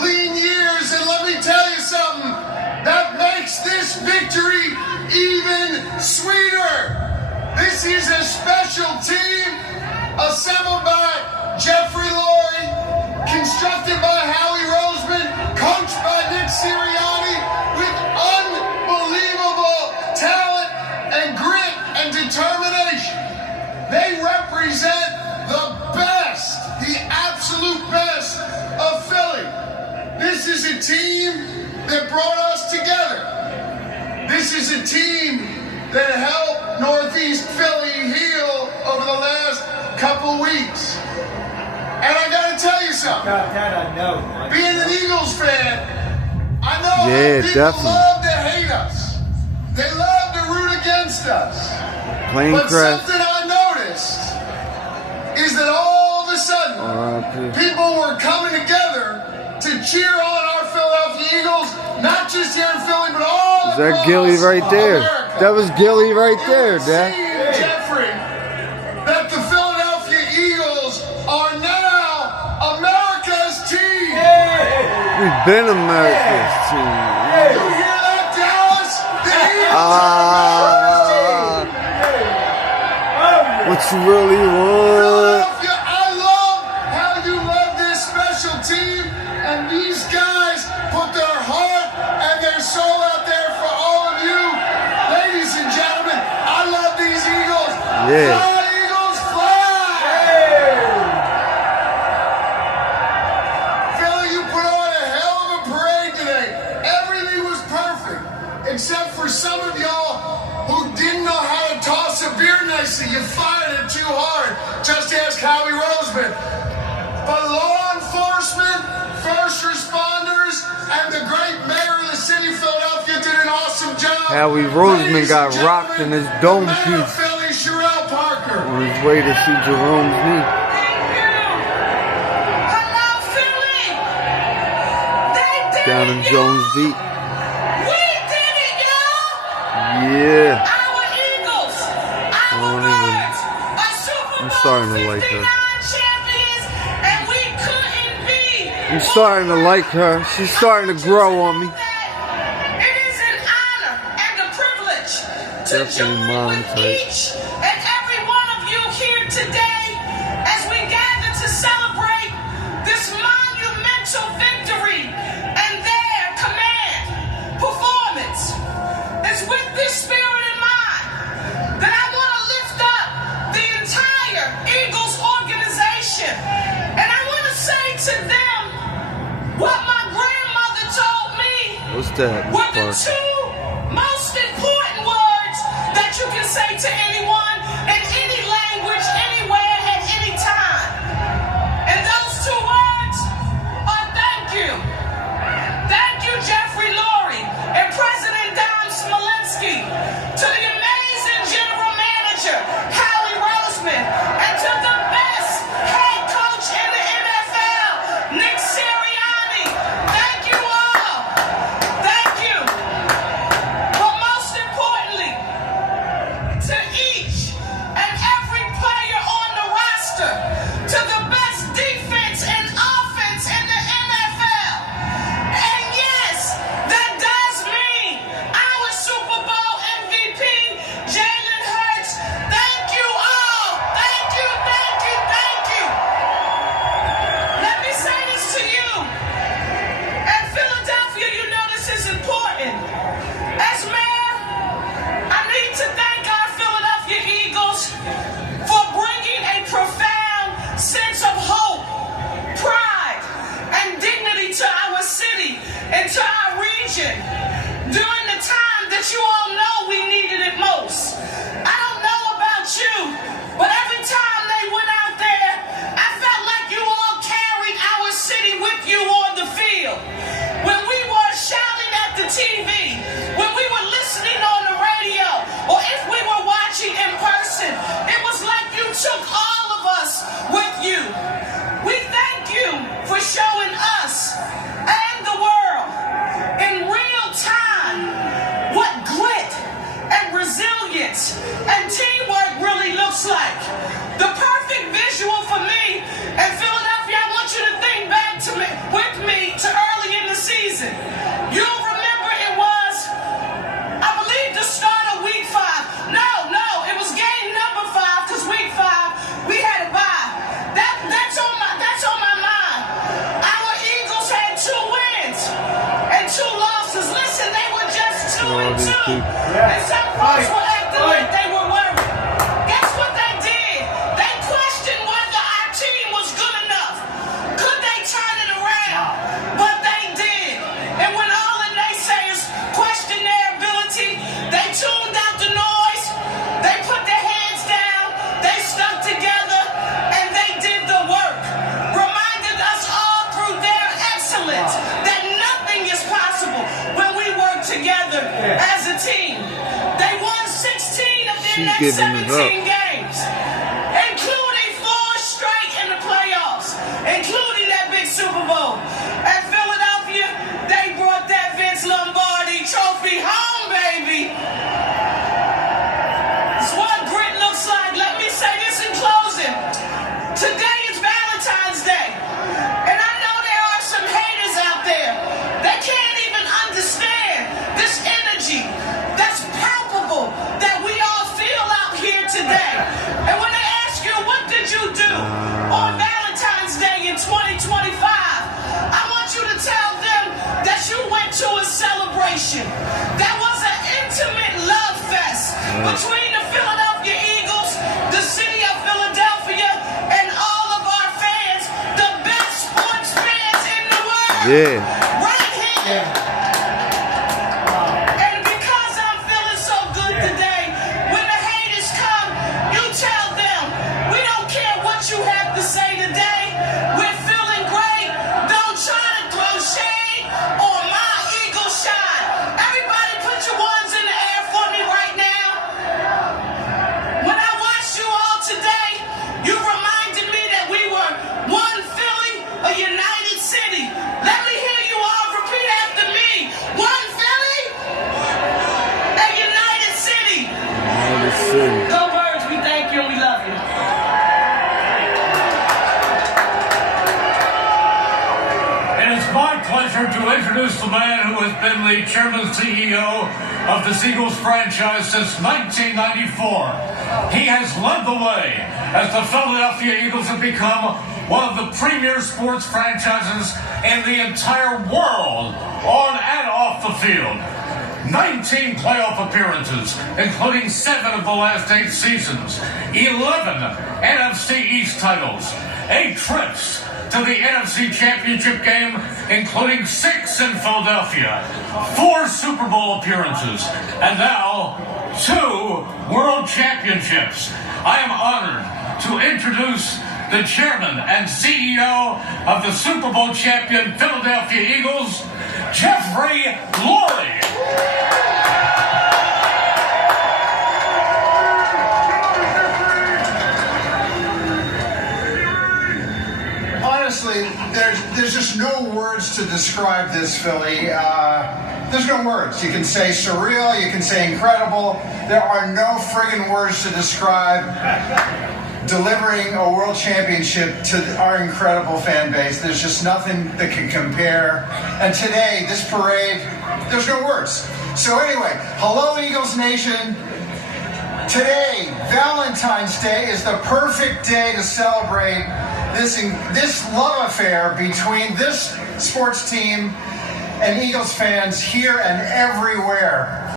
lean years, and let me tell you something, that makes this victory even sweeter. This is a special team assembled by Jeffrey Lurie, constructed by Howie Roseman, coached by Nick Sirianni, with unbelievable talent and grit and determination. They represent the best, the absolute best of Philly. This is a team that brought us together. This is a team that helped Northeast Philly heal over the last couple weeks. And I gotta tell you something. Being an Eagles fan, I know people love to hate us. They love to root against us. But something I noticed is that all of a sudden, people were coming together to cheer on our Philadelphia Eagles, not just here in Philly, but all across America. Is that Gilly right there? That was Gilly right there, Dad. Jeffrey, that the Philadelphia Eagles are now America's team. We've been America's team. You hear that, Dallas? The Eagles what you really want? Philadelphia, I love how you love this special team, and these guys put their heart and their soul out there for all of you. Ladies and gentlemen, I love these Eagles. Yeah. Fly, Eagles, fly! Philly, you put on a hell of a parade today. Everything was perfect, except for some of y'all who didn't know how to toss a beer nicely. You fired it too hard. Just ask Howie Roseman. But law enforcement, first responders, and the great mayor of the city of Philadelphia did an awesome job. Howie Roseman got rocked in his dome piece Philly, Cherelle Parker. On his way to see Jerome's knee. Hello, Philly. They did Down in Jones Beach. We did it, y'all. Yeah. Our Eagles, our birds, a Super Bowl starting to like her. 59 champions, and we couldn't be. I'm starting to like her. She's starting to grow on me. It is an honor and a privilege to Definitely join mom with type. each and every one of you here today as we gather to celebrate this monumental victory and their command performance. It's with this spirit in mind that I want to lift up the entire Eagles organization, and I want to say to them what my grandmother told me What's that? were the two most important words that you can say to anyone in any language, anywhere, at any time. And those two words are thank you. Thank you, Jeffrey Lurie and President Dom Smolenski, to the amazing general manager, Howie Roseman, and to the best head coach in the NFL, Nick Sirianni. Thank you all. Thank you. But most importantly, to each and every player on the roster, to the best defense and offense in the NFL. And yes, that does mean our Super Bowl MVP, Jalen Hurts. Thank you all. Thank you, thank you, thank you. Let me say this to you. At Philadelphia, you know this is important. As mayor, I need to thank our Philadelphia Eagles for bringing a profound sense of hope, pride, and dignity to our city and to our region during the time that you all know we needed it most. I don't know about you, but every time they went out there, I felt like you all carried our city with you on the field. When we were shouting at the TV, when we were listening on the radio, or if we were watching in person, it was like you took all of us with you. We thank you for showing us and the world in real time what grit and resilience and teamwork really looks like. The perfect visual for me, and Philadelphia, I want you to think back to me, with me, to and 2. And some folks were acting like they were worried. Guess what they did? They questioned whether our team was good enough. Could they turn it around? But they did. And when all the naysayers questioned their ability, they tuned out the noise. They put their heads down. They stuck together. And they did the work. Reminded us all through their excellence that nothing is possible when we work together as a team. They won 16 of their next 17 games, including 4 straight in the playoffs, including that big Super Bowl. At Philadelphia, they brought that Vince Lombardi trophy home, baby. It's what grit looks like. Let me say this in closing. Today is Valentine's Day, and I know there are some haters out there. They can't even understand this energy that's palpable that we all feel out here today. And when they ask you, what did you do on Valentine's Day in 2025? I want you to tell them that you went to a celebration. That was an intimate love fest between the Philadelphia Eagles, the city of Philadelphia, and all of our fans, the best sports fans in the world. Right here. And because I'm feeling so good today, when the haters come, you tell them, we don't care what you have to say today. We're feeling great. Don't try to throw shade on my eagle shine. Everybody put your ones in the air for me right now. When I watched you all today, you reminded me that we were one Philly, a united city. Let me hear you all repeat after me. One Philly, a united city. Go Birds, we thank you and we love you. It is my pleasure to introduce the man who has been the chairman CEO of the Eagles franchise since 1994. He has led the way as the Philadelphia Eagles have become one of the premier sports franchises in the entire world, on and off the field. 19 playoff appearances, including 7 of the last 8 seasons, 11 NFC East titles, 8 trips to the NFC Championship game, including 6 in Philadelphia, 4 Super Bowl appearances, and now 2 World Championships. I am honored to introduce the chairman and CEO of the Super Bowl champion Philadelphia Eagles, Jeffrey Lurie. Honestly, there's just no words to describe this, Philly. There's no words. You can say surreal, you can say incredible. There are no friggin' words to describe delivering a world championship to our incredible fan base. There's just nothing that can compare. And today, this parade, there's no words. So anyway, hello Eagles Nation. Today, Valentine's Day, is the perfect day to celebrate this love affair between this sports team and Eagles fans here and everywhere.